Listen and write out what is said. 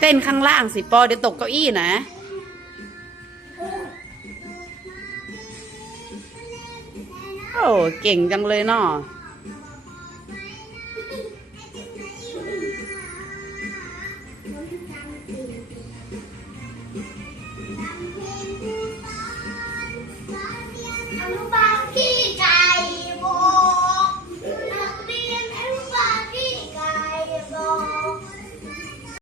เต้นข้างล่างสิปอเดี๋ยวตกเก้าอี้นะ โอ้เก่งจังเลยเนาะ